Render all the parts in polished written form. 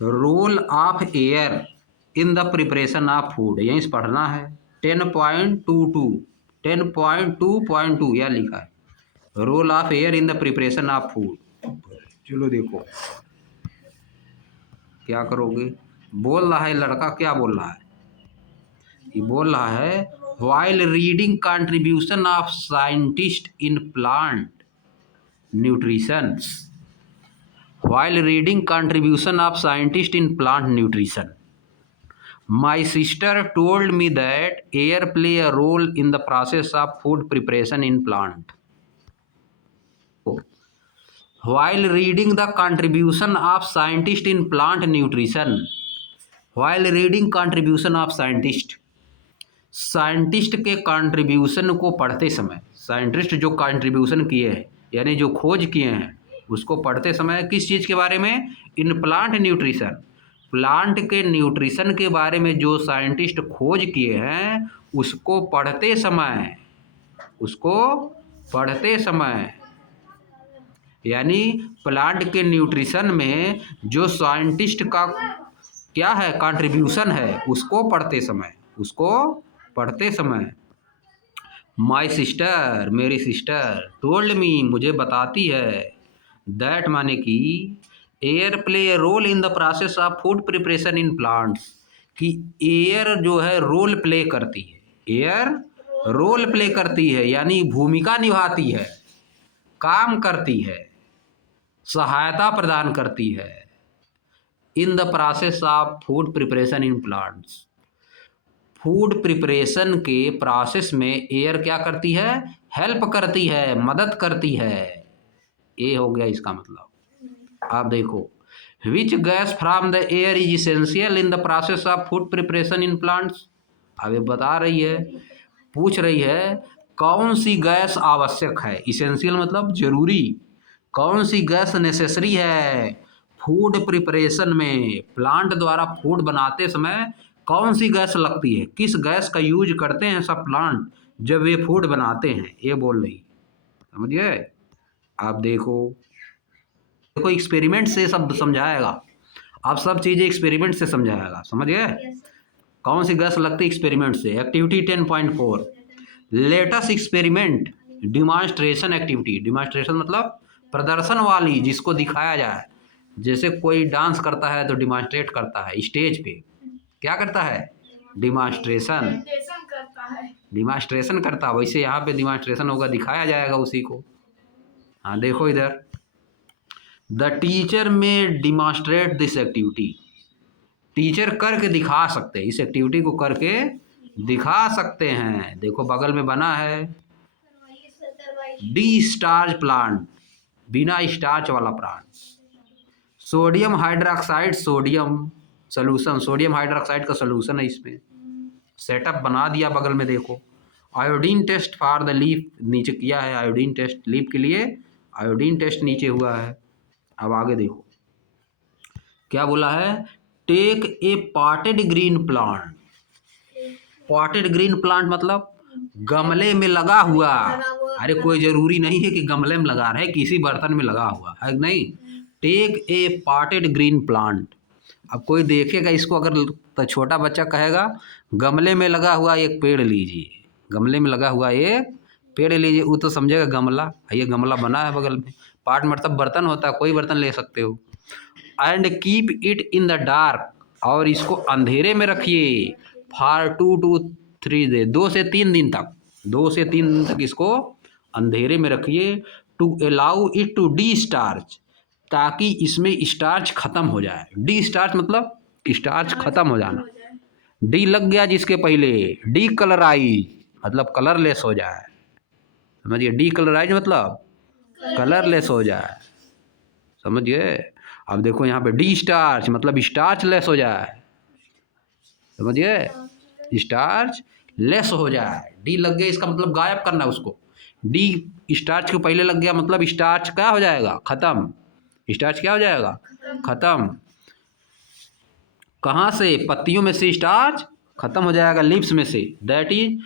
Role of air in the preparation of food, यहीं से पढ़ना है। 10.22 10.2.2 यह लिखा है, role of air in the preparation of food. चलो देखो क्या करोगे। बोल रहा है लड़का, क्या बोल रहा है, ये बोल रहा है while reading contribution of scientist in plant nutrition, while reading contribution of scientists in plant nutrition, my sister told me that air play a role in the process of food preparation in plant. While reading the contribution of scientists in plant nutrition, while reading contribution of scientist, scientist के contribution को पढ़ते समय, scientist जो contribution किए हैं यानी जो खोज किए हैं उसको पढ़ते समय किस चीज़ के बारे में, इन प्लांट न्यूट्रिशन, प्लांट के न्यूट्रिशन के बारे में जो साइंटिस्ट खोज किए हैं उसको पढ़ते समय यानी प्लांट के न्यूट्रिशन में जो साइंटिस्ट का क्या है कंट्रीब्यूशन है उसको पढ़ते समय माई सिस्टर, मेरी सिस्टर, टोल्ड मी, मुझे बताती है, दैट माने कि air play a role in the process of food preparation in plants, कि एयर जो है रोल प्ले करती है, एयर रोल प्ले करती है यानी भूमिका निभाती है, काम करती है, सहायता प्रदान करती है, in the process of food preparation in plants, food preparation के प्रोसेस में एयर क्या करती है, हेल्प करती है, मदद करती है, ये हो गया इसका मतलब। आप देखो, which gas from the air is essential in the process of food preparation in plants, अब ये बता रही है, पूछ रही है कौन सी गैस आवश्यक है, इसेंशियल मतलब जरूरी, कौन सी गैस नेसेसरी है फूड प्रिपरेशन में, प्लांट द्वारा फूड बनाते समय कौन सी गैस लगती है, किस गैस का यूज करते हैं सब प्लांट जब वे फूड बनाते हैं, ये बोल रही, समझिए। आप देखो एक्सपेरिमेंट से सब समझाएगा, आप सब चीज़ें एक्सपेरिमेंट से समझाएगा, समझ गए। कौन सी गैस लगती है एक्सपेरिमेंट से। Activity 10.4 latest experiment demonstration activity, demonstration मतलब प्रदर्शन वाली, जिसको दिखाया जाए, जैसे कोई डांस करता है तो डिमॉन्स्ट्रेट करता है स्टेज पे, क्या करता है, डिमॉन्स्ट्रेशन करता है, वैसे यहाँ पे डिमॉन्स्ट्रेशन होगा, दिखाया जाएगा उसी को। हाँ देखो इधर, द टीचर में डिमॉन्स्ट्रेट दिस एक्टिविटी, टीचर करके दिखा सकते हैं, इस एक्टिविटी को करके दिखा सकते हैं। देखो बगल में बना है डी स्टार्च प्लांट, बिना स्टार्च वाला plant, sodium hydroxide, sodium solution, sodium hydroxide का सोल्यूशन है इसमें, सेटअप बना दिया बगल में। देखो iodine test for the leaf, नीचे किया है आयोडीन टेस्ट, लीफ के लिए आयोडीन टेस्ट नीचे हुआ है। अब आगे देखो क्या बोला है, take a potted green plant, potted green plant मतलब गमले में लगा हुआ, अरे कोई जरूरी नहीं है कि गमले में लगा रहे, किसी बर्तन में लगा हुआ है नहीं, take a potted green plant. अब कोई देखेगा इसको, अगर तो छोटा बच्चा कहेगा गमले में लगा हुआ एक पेड़ लीजिए, गमले में लगा हुआ एक पेड़ लीजिए, वो तो समझेगा गमला, ये गमला बना है बगल में, पार्ट मतलब बर्तन होता है, कोई बर्तन ले सकते हो। And keep it in the dark, और इसको अंधेरे में रखिए, फॉर 2 to 3 days, 2 से 3 दिन तक, 2 से 3 दिन तक इसको अंधेरे में रखिए, to allow it to destarch, ताकि इसमें स्टार्च खत्म हो जाए, डी स्टार्च मतलब स्टार्च खत्म हो जाना, डी लग गया जिसके पहले, डी कलराइज मतलब कलरलेस हो जाए, समझिए, डी कलराइज मतलब कलरलेस हो जाए, समझिए। अब देखो यहाँ पे डी स्टार्च मतलब स्टार्च लेस हो जाए, समझिए, स्टार्च लेस हो जाए, डी लग गया इसका मतलब गायब करना उसको, डी स्टार्च के पहले लग गया मतलब स्टार्च क्या हो जाएगा, खत्म, स्टार्च क्या हो जाएगा, खत्म। कहाँ से, पत्तियों में से स्टार्च खत्म हो जाएगा, लीव्स में से, that is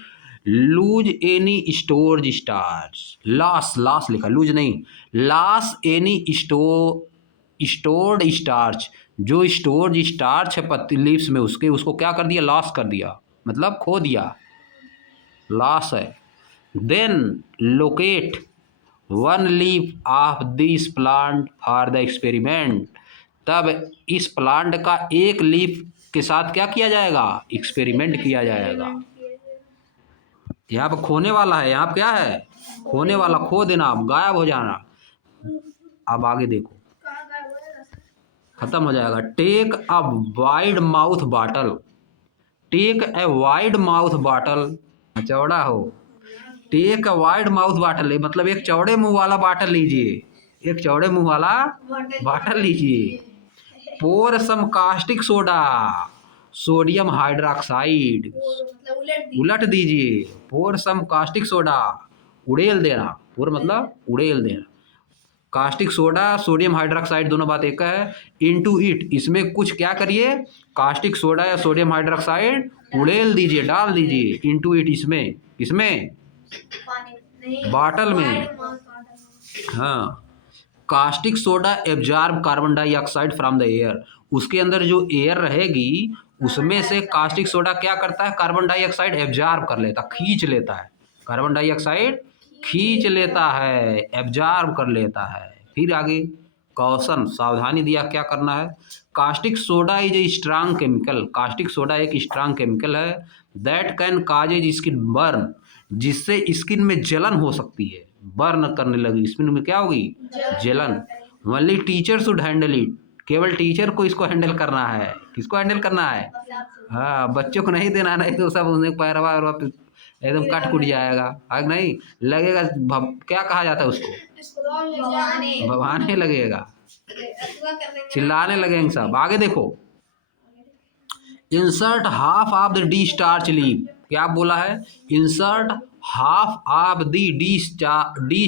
lose any stored starch, loss लिखा, लूज नहीं, लॉस एनी स्टोर्ड स्टार्च, जो स्टोर स्टार्च है पत्ती लीव्स में उसके, उसको क्या कर दिया, लॉस कर दिया, मतलब खो दिया, लॉस है। Then locate one leaf of this plant for the experiment, तब इस प्लांट का एक लीफ के साथ क्या किया जाएगा, एक्सपेरिमेंट किया जाएगा। यहाँ पर खोने वाला है, यहाँ पर क्या है, खोने वाला, खो देना, गायब हो जाना। अब आगे देखो, खत्म हो जाएगा। Take a wide mouth bottle, take a wide mouth bottle, चौड़ा हो, take a wide mouth bottle मतलब एक चौड़े मुंह वाला बॉटल लीजिए, एक चौड़े मुंह वाला बॉटल लीजिए। पोर सम कास्टिक सोडा, सोडियम हाइड्रोक्साइड, उलट दीजिए, पोर सम कास्टिक सोडा, उड़ेल देना, पोर मतलब उड़ेल देना, कास्टिक सोडा सोडियम हाइड्रोक्साइड दोनों बात एक है, इनटू इट, इसमें कुछ क्या करिए, कास्टिक सोडा या सोडियम हाइड्रोक्साइड उड़ेल दीजिए, डाल दीजिए, इनटू इट, इसमें, इसमें बॉटल में। हाँ, caustic soda absorb carbon dioxide from the air, उसके अंदर जो एयर रहेगी उसमें से कास्टिक सोडा क्या करता है, कार्बन डाइऑक्साइड एब्जॉर्ब कर लेता, खींच लेता है, कार्बन डाइऑक्साइड खींच लेता है, एब्जॉर्ब कर लेता है। फिर आगे कॉशन, सावधानी दिया क्या करना है, caustic soda is a strong chemical, caustic soda एक स्ट्रांग केमिकल है, that can causes skin burn, जिससे स्किन में जलन हो सकती है, बर्न करने लगी, स्किन में क्या होगी, जलन। Only teacher should handle it, केवल टीचर को इसको हैंडल करना है, किसको हैंडल करना है, हाँ, बच्चों को नहीं देना, नहीं तो सब उन्हें पैरवा एकदम कट कुट जाएगा, है नहीं, लगेगा क्या कहा जाता है उसको, भवाने लगेगा, चिल्लाने लगेंगे सब। आगे देखो, insert half of the D starch leave, क्या बोला है, insert half of the D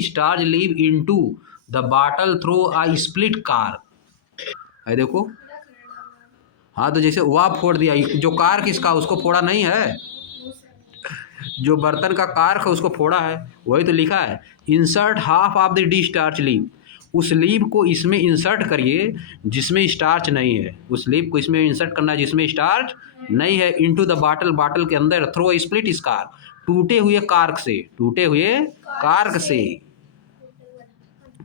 starch leave into the bottle through a split car, है देखो, हाँ तो जैसे वह फोड़ दिया, जो कार किसका, उसको फोड़ा नहीं है, जो बर्तन का कारक है उसको फोड़ा है, वही तो लिखा है, insert half of the D starch leave, उस लीव को इसमें इंसर्ट करिए जिसमें स्टार्च नहीं है, उस लीव को इसमें इंसर्ट करना है जिसमें स्टार्च नहीं है, इनटू द बॉटल, बॉटल के अंदर, थ्रो स्प्लिट स्कार, टूटे हुए कार्क से, टूटे हुए कार्क से,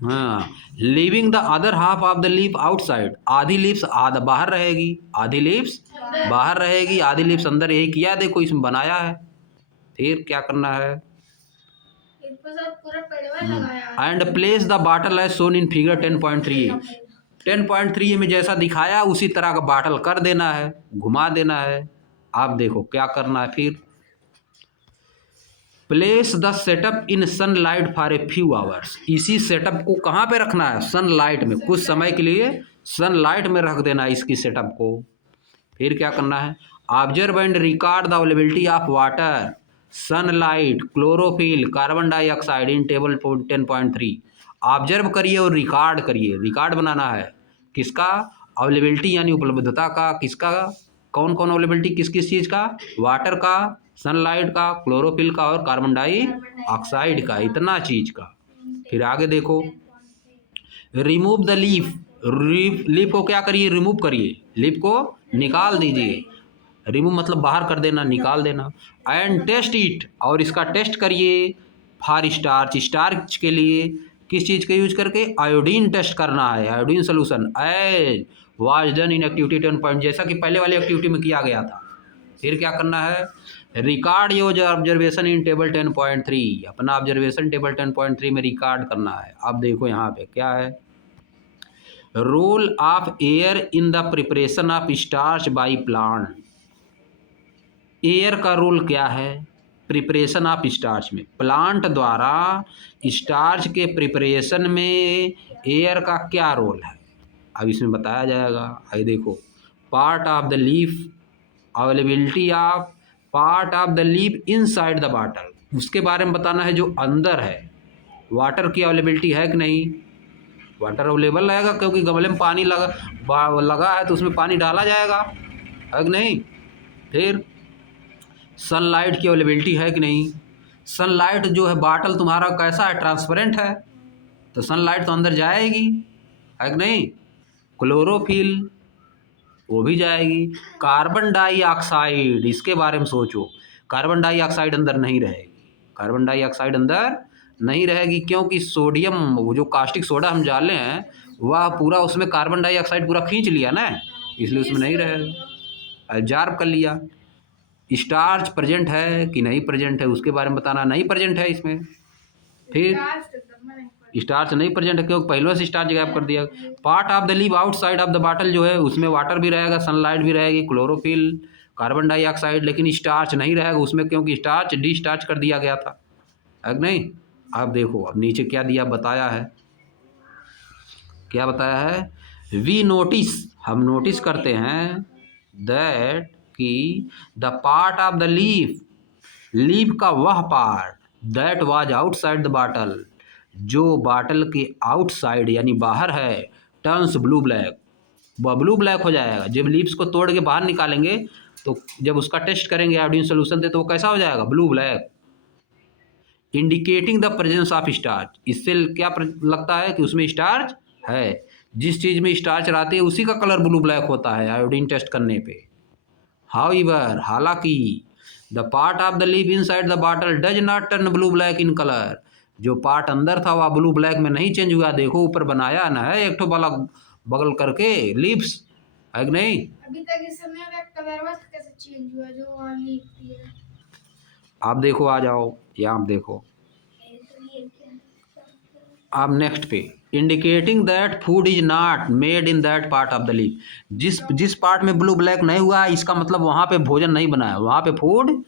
हाँ, leaving the other half of the leaf outside, आधी लीव्स बाहर रहेगी, आधी लीव्स बाहर रहेगी, आधी लीव्स अंदर, यही किया देखो इसमें बनाया है। फिर क्या करना है, एंड प्लेस द बॉटल है सोन इन फिगर 10.3, 10.3 में जैसा दिखाया उसी तरह का बॉटल कर देना है, घुमा देना है। आप देखो क्या करना है, फिर place the setup in sunlight for a few hours, इसी सेटअप को कहाँ पे रखना है, सनलाइट में, कुछ समय के लिए सनलाइट में रख देना है इसकी सेटअप को। फिर क्या करना है, observe and record the availability of water, sunlight, chlorophyll, carbon dioxide in table 10.3, observe करिए और रिकॉर्ड करिए, रिकॉर्ड बनाना है किसका, अवेलेबिलिटी यानी उपलब्धता का, किसका, कौन कौन अवेलेबिलिटी किस किस चीज़ का, वाटर का, सनलाइट का, क्लोरोफिल का और कार्बन डाइऑक्साइड का, इतना चीज़ का। फिर आगे देखो, रिमूव द लीफ, लीफ को क्या करिए, रिमूव करिए, लीफ को निकाल दीजिए, रिमूव मतलब बाहर कर देना, निकाल देना। एंड टेस्ट इट, और इसका टेस्ट करिए, फॉर स्टार्च, स्टार्च के लिए किस चीज़ का यूज करके, आयोडीन टेस्ट करना है, iodine solution, as was done in activity 10 point, जैसा कि पहले वाली एक्टिविटी में किया गया था। फिर क्या करना है, record your observation in table 10.3, अपना ऑब्जर्वेशन टेबल 10.3 में रिकॉर्ड करना है। अब देखो यहाँ पे क्या है, role of air in the preparation of starch by plant, air का रोल क्या है प्रिपरेशन ऑफ स्टार्च में, प्लांट द्वारा स्टार्च के प्रिपरेशन में एयर का क्या रोल है, अब इसमें बताया जाएगा। आई देखो, part of the leaf, availability of part of the leaf inside the bottle, उसके बारे में बताना है जो अंदर है, वाटर की अवेलेबिलिटी है कि नहीं, वाटर अवेलेबल रहेगा क्योंकि गमले में पानी लगा है तो उसमें पानी डाला जाएगा, है कि नहीं। फिर सनलाइट की अवेलेबिलिटी है कि नहीं, सनलाइट जो है, बाटल तुम्हारा कैसा है, ट्रांसपेरेंट है, तो सनलाइट तो अंदर जाएगी, है कि नहीं। क्लोरोफिल, वो भी जाएगी। कार्बन डाइऑक्साइड, इसके बारे में सोचो, कार्बन डाइऑक्साइड अंदर नहीं रहेगी, कार्बन डाइऑक्साइड अंदर नहीं रहेगी, क्योंकि सोडियम, वो जो कास्टिक सोडा हम डाले हैं वह पूरा उसमें कार्बन डाइऑक्साइड पूरा खींच लिया ना, इसलिए उसमें नहीं रहेगा, एब्जॉर्ब कर लिया। स्टार्च प्रेजेंट है कि नहीं प्रेजेंट है, उसके बारे में बताना, नहीं प्रेजेंट है इसमें। फिर स्टार्च नहीं प्रेजेंट है क्योंकि पहले से स्टार्च गायब कर दिया। Part of the leave outside of the bottle जो है उसमें वाटर भी रहेगा, सनलाइट भी रहेगी, क्लोरोफिल, कार्बन डाइऑक्साइड, लेकिन स्टार्च नहीं रहेगा उसमें क्योंकि स्टार्च डिस्टार्च कर दिया गया था, है नहीं। अब देखो अब नीचे क्या दिया बताया है, क्या बताया है, वी नोटिस, हम नोटिस करते हैं, दैट कि the part of the leaf, leaf का वह part, that was outside the bottle, जो बॉटल के आउटसाइड यानी बाहर है, टर्न्स ब्लू ब्लैक, वह ब्लू ब्लैक हो जाएगा। जब लीव्स को तोड़ के बाहर निकालेंगे तो जब उसका टेस्ट करेंगे आयोडीन सोल्यूशन से तो वो कैसा हो जाएगा, blue black, indicating the presence of starch. इससे क्या लगता है कि उसमें स्टार्च है, जिस चीज़ में स्टार्च रहती है उसी का कलर ब्लू ब्लैक होता है आयोडीन टेस्ट करने पे। हाउएवर, हालांकि the part of the leaf inside the bottle does not turn blue black in colour, जो पार्ट अंदर था वह ब्लू ब्लैक में नहीं चेंज हुआ। देखो ऊपर बनाया ना है एक ठो वाला बगल करके लीव्स, है कि नहीं। अभी तक इस समय कलर कैसे चेंज हुआ जो वहाँ लीफ थी। आप देखो, आ जाओ यहाँ, आप देखो आप नेक्स्ट पे, indicating that food is not made in that part of the leaf, जिस पार्ट में ब्लू ब्लैक नहीं हुआ इसका मतलब वहाँ पे भोजन नहीं बना है, वहाँ पे फूड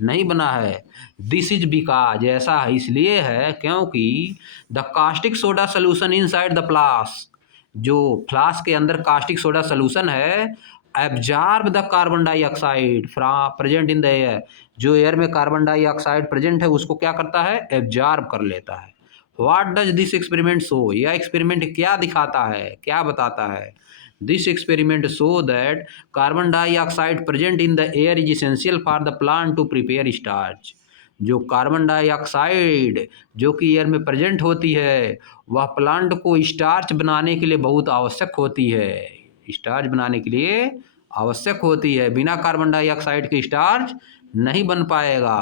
नहीं बना है। दिस इज बिकॉज, ऐसा है इसलिए है क्योंकि the caustic soda solution inside the flask, जो फ्लास्क के अंदर कास्टिक सोडा सोल्यूशन है, absorb the carbon dioxide present in the air, जो एयर में कार्बन डाइऑक्साइड प्रेजेंट है उसको क्या करता है, एब्जॉर्ब कर लेता है। What does this experiment show, यह एक्सपेरिमेंट क्या दिखाता है, क्या बताता है। This experiment show that carbon dioxide present in the air is essential for the plant to prepare starch, जो कार्बन डाइऑक्साइड जो कि एयर में प्रेजेंट होती है वह प्लांट को स्टार्च बनाने के लिए बहुत आवश्यक होती है, स्टार्च बनाने के लिए आवश्यक होती है, बिना कार्बन डाइऑक्साइड के स्टार्च नहीं बन पाएगा।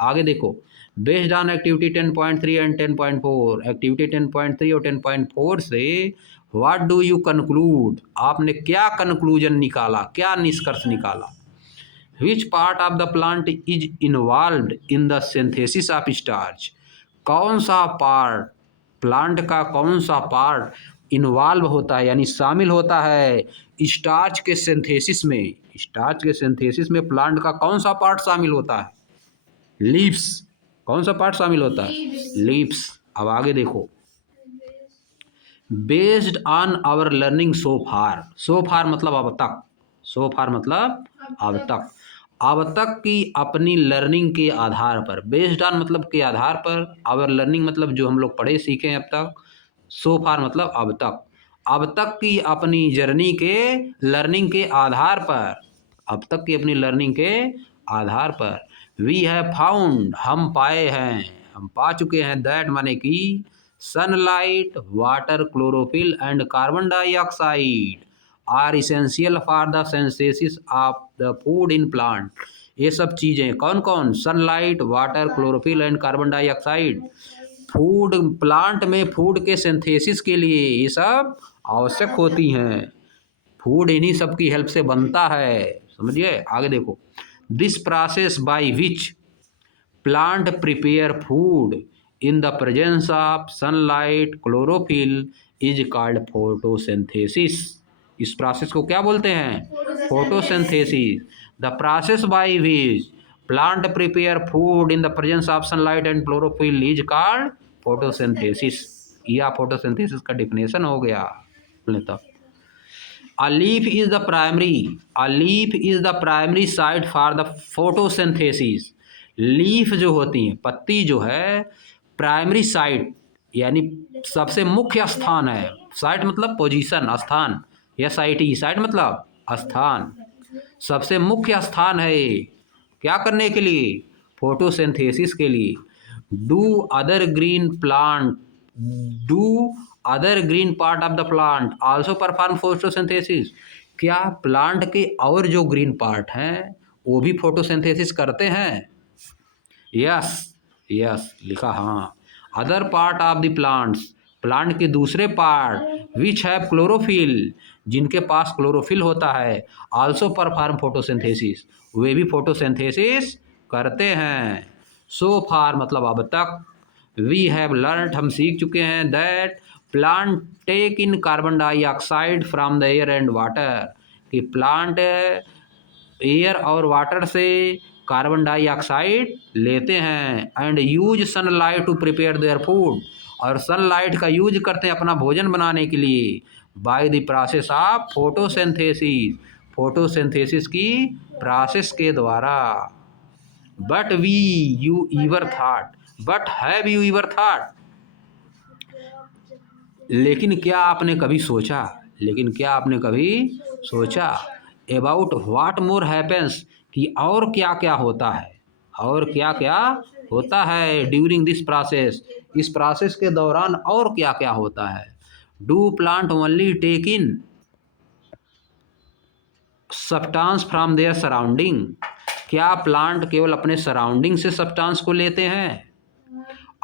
आगे देखो, based on activity 10.3 and 10.4, activity 10.3 और 10.4 से व्हाट डू यू कंक्लूड, आपने क्या कंक्लूजन निकाला, क्या निष्कर्ष निकाला। Which part of the plant is involved in the synthesis of starch, कौन सा पार्ट, प्लांट का कौन सा पार्ट इन्वॉल्व होता है यानी शामिल होता है स्टार्च के सिंथेसिस में, स्टार्च के सिंथेसिस में प्लांट का कौन सा पार्ट शामिल होता है, लीव्स, कौन सा पार्ट शामिल होता है, लीव्स। अब आगे देखो, based on our learning so far, so far मतलब अब तक, सो फार मतलब अब तक, अब तक की अपनी लर्निंग के आधार पर, बेस्ड ऑन मतलब के आधार पर, आवर लर्निंग मतलब जो हम लोग पढ़े सीखे हैं अब तक, सो फार मतलब अब तक, अब तक की अपनी जर्नी के लर्निंग के आधार पर, अब तक की अपनी लर्निंग के आधार पर, वी हैव फाउंड, हम पाए हैं, हम पा चुके हैं, दैट माने कि sunlight, water, chlorophyll and carbon dioxide are essential for the synthesis of the food in plant. ये सब चीज़ें कौन कौन, sunlight, water, chlorophyll and carbon dioxide, food plant में फूड के सिंथेसिस के लिए ये सब आवश्यक होती हैं, फूड इन्हीं सब की हेल्प से बनता है, समझिए। आगे देखो, this process by which plant prepare food in the presence of sunlight, chlorophyll is called photosynthesis. इस प्रोसेस को क्या बोलते हैं, photosynthesis. The process by which plant prepare food in the presence of sunlight and chlorophyll is called photosynthesis. यह photosynthesis का definition हो गया। तब A leaf is the primary, a leaf is the primary site for the photosynthesis। Leaf जो होती हैं, पत्ती जो है, प्राइमरी साइट यानी सबसे मुख्य स्थान है, साइट मतलब पोजीशन, स्थान, या साइटी, साइट मतलब स्थान, सबसे मुख्य स्थान है क्या करने के लिए, फोटोसिंथेसिस के लिए। Do other green plant, do other green part of the plant also perform photosynthesis, क्या प्लांट के और जो ग्रीन पार्ट हैं वो भी फोटोसिंथेसिस करते हैं? यस, यस लिखा हाँ। Other part of the plants, plant के दूसरे पार्ट विच हैव क्लोरोफिल, जिनके पास क्लोरोफिल होता है, आल्सो परफॉर्म फोटोसिंथेसिस, वे भी फोटोसिंथेसिस करते हैं। सो फार मतलब अब तक, वी हैव लर्न हम सीख चुके हैं that plant take in carbon dioxide from the air and water, कि प्लांट एयर और वाटर से कार्बन डाइऑक्साइड लेते हैं, and use sunlight to prepare their food, और सनलाइट का यूज करते हैं अपना भोजन बनाने के लिए, by the process of photosynthesis, photosynthesis की प्रोसेस के द्वारा। But we you ever thought, but have you ever thought, लेकिन क्या आपने कभी सोचा, लेकिन क्या आपने कभी सोचा, अबाउट व्हाट मोर हैपेंस, कि और क्या क्या होता है, और क्या क्या होता है ड्यूरिंग दिस प्रोसेस, इस प्रोसेस के दौरान और क्या क्या होता है। Do plant only take in substance from their surrounding, क्या प्लांट केवल अपने सराउंडिंग से सब्सटेंस को लेते हैं,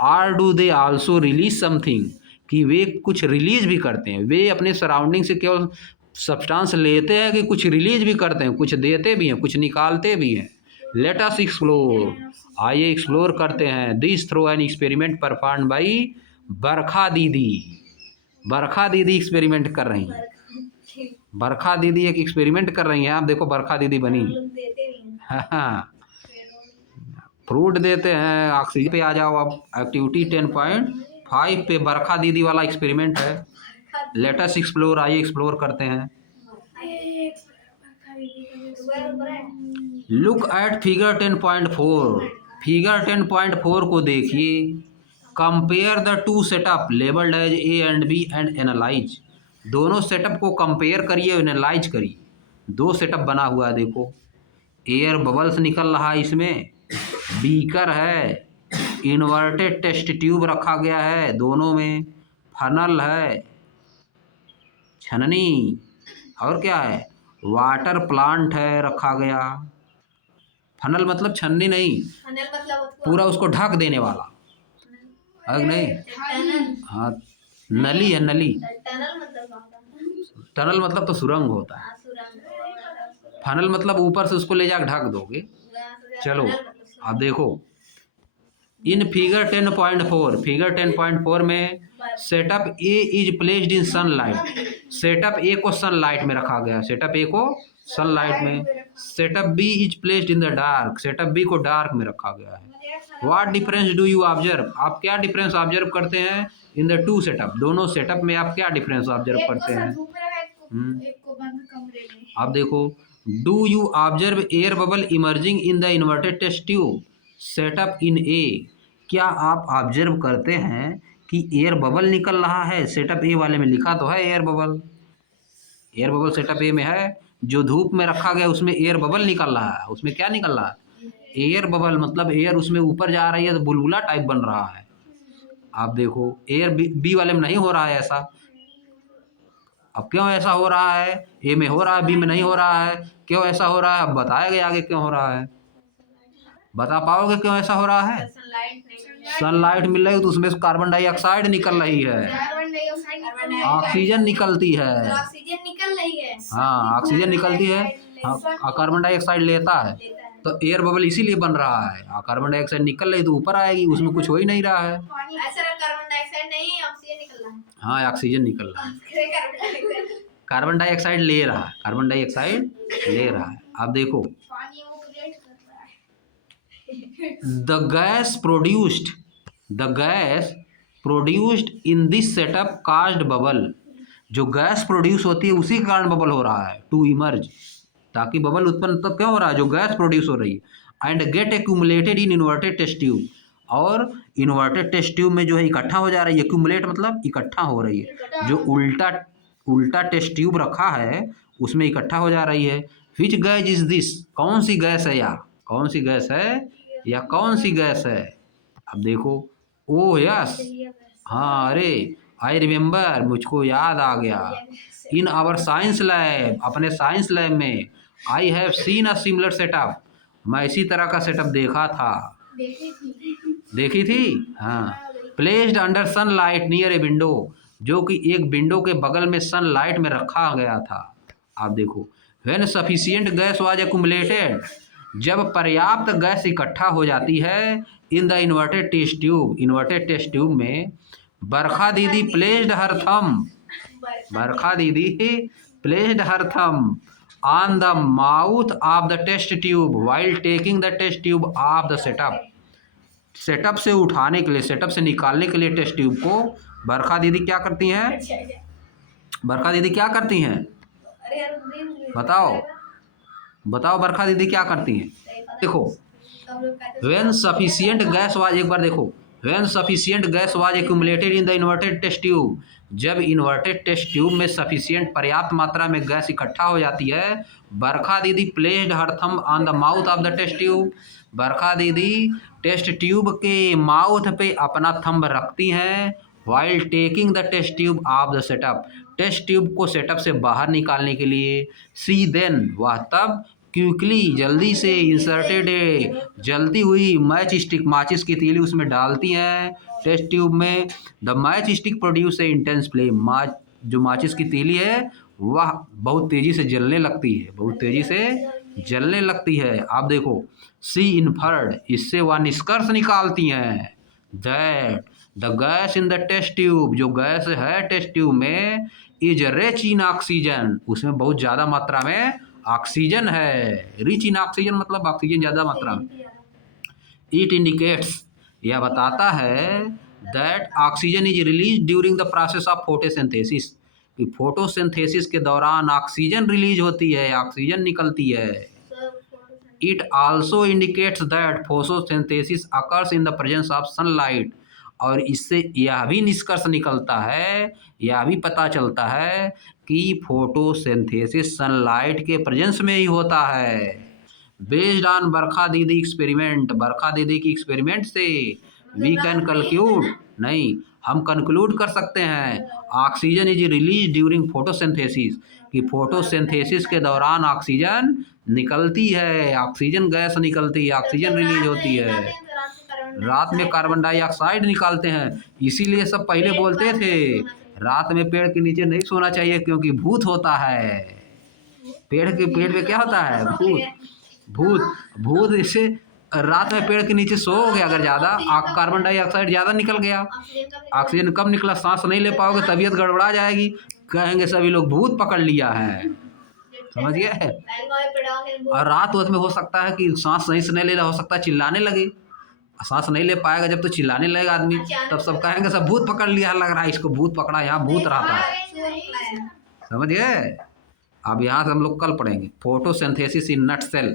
or do they also release something, कि वे कुछ रिलीज भी करते हैं, वे अपने सराउंडिंग से केवल सब्सटेंस लेते हैं कि कुछ रिलीज भी करते हैं, कुछ देते भी हैं, कुछ निकालते भी हैं। लेट अस एक्सप्लोर, आइए एक्सप्लोर करते हैं this through an experiment perform by Barkha दीदी। बरखा दीदी एक्सपेरिमेंट कर रही हैं, बरखा दीदी एक एक्सपेरिमेंट कर रही हैं, आप देखो बरखा दीदी बनी। हाँ हाँ, फ्रूट देते हैं, ऑक्सीजन पे आ जाओ अब, एक्टिविटी 10.5 पे बरखा दीदी वाला एक्सपेरिमेंट है। लेटेस्ट एक्सप्लोर, आइए एक्सप्लोर करते हैं। लुक एट फिगर 10.4, फिगर 10.4 को देखिए। Compare the two setup labelled as A and B and analyse, दोनों सेटअप को कंपेयर करिए, एनालाइज करिए। दो सेटअप बना हुआ है देखो, एयर बबल्स निकल रहा है इसमें, बीकर है, इन्वर्टेड टेस्ट ट्यूब रखा गया है दोनों में, फनल है, छननी, और क्या है, वाटर प्लांट है रखा गया। फनल मतलब छन्नी नहीं, पूरा उसको ढक देने वाला है नहीं, हाँ नली है, नली। टनल मतलब तो सुरंग होता है, फनल मतलब ऊपर से उसको ले जाकर ढक दोगे। चलो अब देखो, इन फिगर 10.4, फिगर 10.4 में setup A is placed in sunlight, setup A को सनलाइट में रखा गया, सेटअप ए को सनलाइट में, setup B is placed in the dark, setup B को डार्क में रखा गया है। What difference do you observe, आप क्या डिफरेंस ऑब्जर्व करते हैं इन द टू सेटअप, दोनों सेटअप में आप क्या डिफरेंस ऑब्जर्व करते हैं। अब देखो, do you observe air bubble emerging in the inverted test tube setup in A, क्या आप ऑब्जर्व करते हैं कि एयर बबल निकल रहा है, सेटअप ए वाले में लिखा तो है air bubble, air bubble setup A में है, जो धूप में रखा गया उसमें एयर बबल निकल रहा है, उसमें क्या निकल रहा है, एयर बबल, मतलब एयर उसमें ऊपर जा रही है तो बुलबुला टाइप बन रहा है। आप देखो एयर बी वाले में नहीं हो रहा है ऐसा, अब क्यों ऐसा हो रहा है, ए में हो रहा है बी में नहीं हो रहा है, क्यों ऐसा हो रहा है, अब बताया गया आगे क्यों हो रहा है, बता पाओगे क्यों ऐसा हो रहा है। सनलाइट मिल रही है तो उसमें से कार्बन डाइऑक्साइड निकल रही है, ऑक्सीजन निकलती है, हाँ ऑक्सीजन निकलती है, हाँ कार्बन डाइऑक्साइड लेता है, तो एयर बबल इसीलिए बन रहा है, कार्बन डाइऑक्साइड निकल रही तो ऊपर आएगी, उसमें कुछ हो ही नहीं रहा है। हाँ ऑक्सीजन निकल रहा है, कार्बन डाइऑक्साइड ले रहा है, कार्बन डाइऑक्साइड ले रहा है। अब देखो, the gas produced in this setup caused bubble, जो गैस प्रोड्यूस होती है उसी के कारण बबल हो रहा है, टू इमर्ज, ताकि बबल उत्पन्न तब क्यों हो रहा है, जो गैस प्रोड्यूस हो रही है, and get accumulated in inverted test tube, और इन्वर्टेड टेस्ट ट्यूब में जो है इकट्ठा हो जा रही है, एक्यूमुलेट मतलब इकट्ठा हो रही है, जो उल्टा टेस्ट ट्यूब रखा है उसमें इकट्ठा हो जा रही है। विच गैस इज दिस, कौन सी गैस है, या कौन सी गैस है, या कौन सी गैस है। अब देखो, ओ यस, हाँ अरे आई रिमेम्बर, मुझको याद आ गया, इन आवर साइंस लैब, अपने साइंस लैब में, I have seen a similar setup, मैं इसी तरह का सेटअप देखा था। देखी थी, हाँ। Placed under sunlight near a window, जो कि एक विंडो के बगल में सनलाइट में रखा गया था। आप देखो, when sufficient gas was accumulated, जब पर्याप्त गैस इकट्ठा हो जाती है in the inverted test tube, inverted test tube में, बरखा दीदी प्लेस्ड हर थम, बरखा दीदी placed her thumb on the mouth of the test tube while taking the test tube off the setup, setup से उठाने के लिए, सेटअप से निकालने के लिए टेस्ट ट्यूब को बरखा दीदी क्या करती हैं? बरखा दीदी क्या करती हैं? बताओ, बताओ बरखा दीदी क्या करती हैं? देखो, व्हेन सफिशिएंट गैस वाज, एक बार देखो, when sufficient gas was accumulated in the inverted test tube, जब इन्वर्टेड टेस्ट ट्यूब में सफिशिएंट पर्याप्त मात्रा में गैस इकट्ठा हो जाती है, बरखा दीदी placed her thumb on the mouth of the test tube, Barkha दीदी टेस्ट ट्यूब के माउथ पे अपना थंब रखती हैं, while taking the test tube off the setup, test tube को सेटअप से बाहर निकालने के लिए, सी देन, वह तब, क्विकली, जल्दी से, इंसर्टेड ए, जलती हुई मैच स्टिक, माचिस की तीली उसमें डालती हैं टेस्ट ट्यूब में, the match stick produce a intense flame, जो माचिस की तीली है वह बहुत तेज़ी से जलने लगती है, बहुत तेज़ी से जलने लगती है। आप देखो, सी इन्फर्ड, इससे वह निष्कर्ष निकालती हैं that the gas in the test tube, जो गैस है टेस्ट ट्यूब में, इज रिच इन ऑक्सीजन, उसमें बहुत ज़्यादा मात्रा में ऑक्सीजन है, रिच इन ऑक्सीजन मतलब ऑक्सीजन ज़्यादा मात्रा में। इट इंडिकेट्स, यह बताता है that oxygen is release during the process of photosynthesis, कि फोटोसिंथेसिस के दौरान ऑक्सीजन रिलीज होती है, ऑक्सीजन निकलती है। It also indicates that photosynthesis occurs in the presence of sunlight, और इससे यह भी निष्कर्ष निकलता है, यह भी पता चलता है कि फोटोसिंथेसिस सनलाइट के प्रेजेंस में ही होता है। बेस्ड ऑन बरखा दीदी एक्सपेरिमेंट, बरखा दीदी की एक्सपेरिमेंट से वी कैन कंक्लूड, नहीं, हम कंक्लूड कर सकते हैं, oxygen is release during photosynthesis, कि फोटोसिंथेसिस के दौरान ऑक्सीजन निकलती है, ऑक्सीजन गैस निकलती है, ऑक्सीजन रिलीज होती है, रात में कार्बन डाइऑक्साइड निकालते हैं। इसीलिए सब पहले बोलते थे रात में पेड़ के नीचे नहीं सोना चाहिए क्योंकि भूत होता है, पेड़ पे क्या होता है? भूत इससे रात में पेड़ के नीचे सोओगे अगर ज़्यादा, कार्बन डाइऑक्साइड ज़्यादा निकल गया, ऑक्सीजन कम निकला, सांस नहीं ले पाओगे, तबीयत गड़बड़ा जाएगी, कहेंगे सभी लोग भूत पकड़ लिया है, समझ गए? और रात में हो सकता है कि सांस सही से नहीं ले रहा, हो सकता है चिल्लाने लगे, सांस नहीं ले पाएगा जब तो चिल्लाने लगेगा आदमी, तब सब कहेंगे सब भूत पकड़ लिया, लग रहा है इसको भूत पकड़ा, यहाँ भूत रहता है, समझ गए? अब यहाँ से हम लोग कल पढ़ेंगे फोटोसिंथेसिस इन नट सेल।